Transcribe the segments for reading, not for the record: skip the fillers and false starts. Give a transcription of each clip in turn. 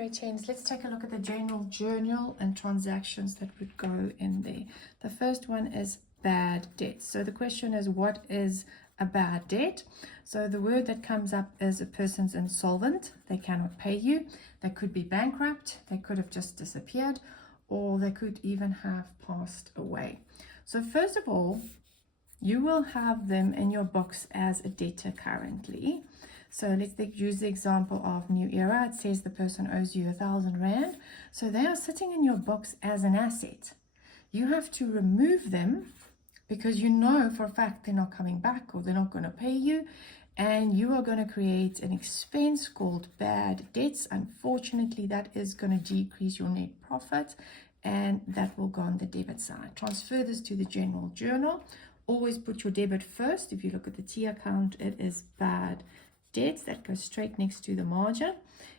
grade 10s, let's take a look at the general journal and transactions that would go in there. The first one is bad debt. So the question is, what is a bad debt? So the word that comes up is a person's insolvent. They cannot pay you. They could be bankrupt. They could have just disappeared, or they could even have passed away. So first of all, you will have them in your books as a debtor currently. So let's use the example of New Era. It says the person owes you 1,000 Rand. So they are sitting in your books as an asset. You have to remove them because you know for a fact they're not coming back or they're not going to pay you. And you are going to create an expense called bad debts. Unfortunately, that is going to decrease your net profit and that will go on the debit side. Transfer this to the general journal. Always put your debit first. If you look at the T account, it is bad debts that goes straight next to the margin,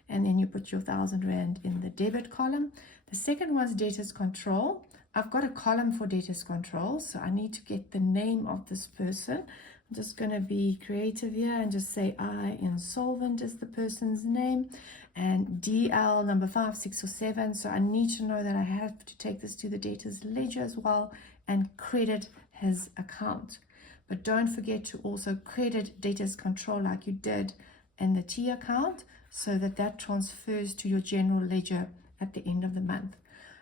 and then you put your 1,000 Rand in the debit column. The second one's debtors control. I've got a column for debtors control, so I need to get the name of this person. I'm just going to be creative here and just say I insolvent is the person's name, and DL number 5, 6 or 7. So I need to know that I have to take this to the debtors ledger as well and credit his account. But don't forget to also credit debtors control like you did in the T account, so that that transfers to your general ledger at the end of the month.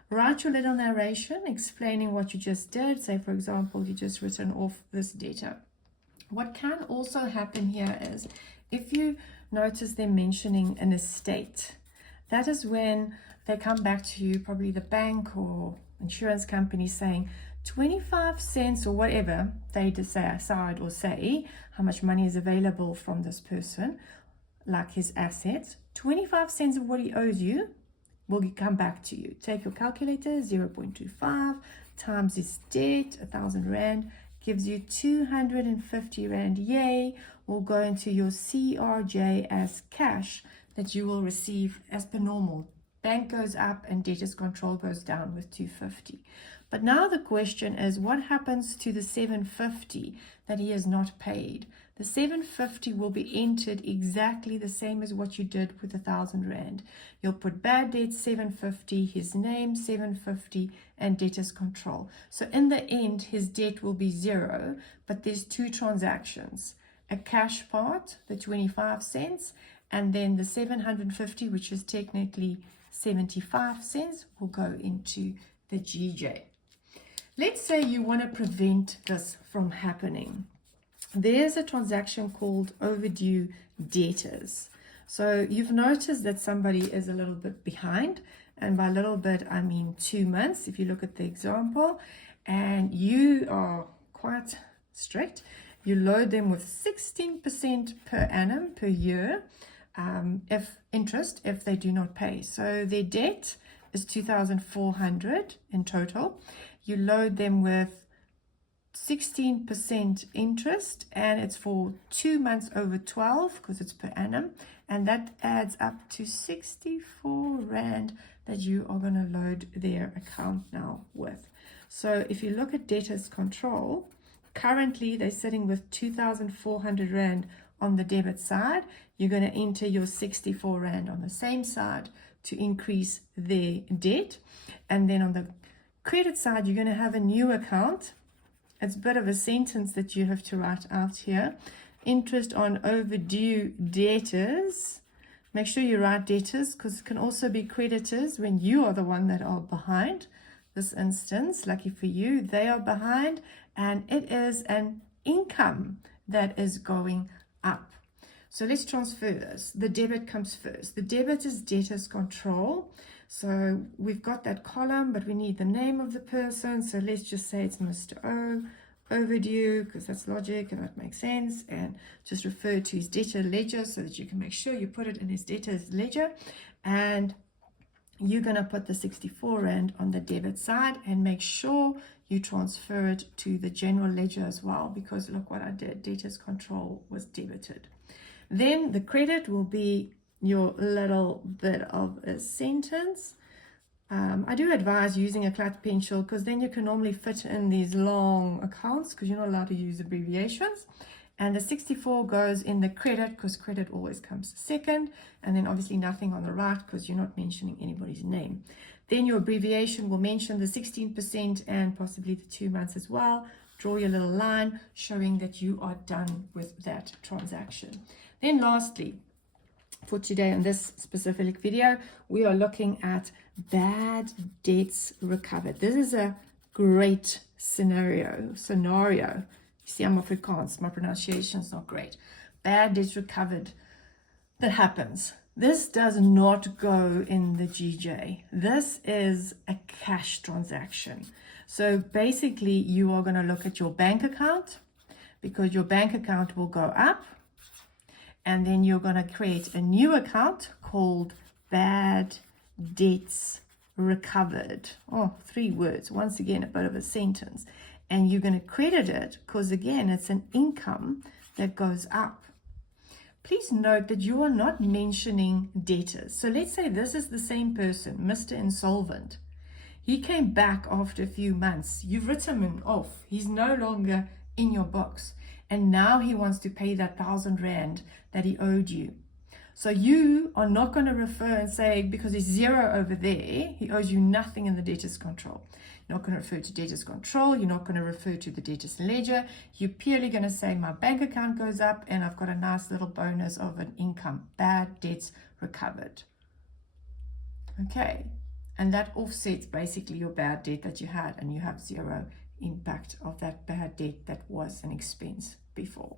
Write your little narration explaining what you just did. Say, for example, you just written off this debtor. What can also happen here is if you notice them mentioning an estate, that is when they come back to you, probably the bank or insurance company, saying 25 cents or whatever they decide or say how much money is available from this person, like his assets. 25 cents of what he owes you will come back to you. Take your calculator, 0.25 times his debt, 1,000 Rand, gives you 250 Rand. Yay, will go into your CRJ as cash that you will receive as per normal. Bank goes up and debtors control goes down with 250. But now the question is, what happens to the 750 that he has not paid? The 750 will be entered exactly the same as what you did with 1,000 Rand. You'll put bad debt 750, his name 750, and debtors control. So in the end, his debt will be 0, but there's 2 transactions. A cash part, the 25 cents, and then the 750, which is technically 75 cents, will go into the GJ. Let's say you want to prevent this from happening. There's a transaction called overdue debtors. So you've noticed that somebody is a little bit behind, and by a little bit I mean 2 months if you look at the example, and you are quite strict. You load them with 16% per annum per year if they do not pay. So their debt is 2,400 in total. You load them with 16% interest, and it's for 2 months over 12 because it's per annum, and that adds up to 64 Rand that you are going to load their account now with. So if you look at debtors control, currently they're sitting with 2,400 Rand on the debit side. You're going to enter your 64 Rand on the same side to increase their debt, and then on the credit side you're going to have a new account. It's a bit of a sentence that you have to write out here. Interest on overdue debtors. Make sure you write debtors because it can also be creditors when you are the one that are behind. This instance, lucky for you, they are behind, and it is an income that is going up. So let's transfer this. The debit comes first. The debit is debtors control. So we've got that column, but we need the name of the person. So let's just say it's Mr. O, overdue, because that's logic and that makes sense. And just refer to his debtor ledger so that you can make sure you put it in his debtor's ledger. And you're going to put the 64 Rand on the debit side and make sure you transfer it to the general ledger as well, because look what I did. Debtors control was debited. Then the credit will be your little bit of a sentence. I do advise using a flat pencil because then you can normally fit in these long accounts because you're not allowed to use abbreviations. And the 64 goes in the credit because credit always comes second. And then obviously nothing on the right because you're not mentioning anybody's name. Then your abbreviation will mention the 16% and possibly the 2 months as well. Draw your little line showing that you are done with that transaction. Then lastly, for today on this specific video, we are looking at bad debts recovered. This is a great scenario. You see, I'm Afrikaans, my pronunciation is not great. Bad debts recovered. That happens. This does not go in the GJ. This is a cash transaction. So basically you are going to look at your bank account because your bank account will go up, and then you're going to create a new account called bad debts recovered. Oh, 3 words. Once again, a bit of a sentence. And you're going to credit it because, again, it's an income that goes up. Please note that you are not mentioning debtors. So let's say this is the same person, Mr. Insolvent. He came back after a few months. You've written him off. He's no longer in your books. And now he wants to pay that 1,000 Rand that he owed you. So you are not going to refer and say, because he's 0 over there, he owes you nothing in the debtors control. You're not going to refer to debtors control. You're not going to refer to the debtors ledger. You're purely going to say my bank account goes up and I've got a nice little bonus of an income. Bad debts recovered. Okay. And that offsets basically your bad debt that you had, and you have 0 impact of that bad debt that was an expense before.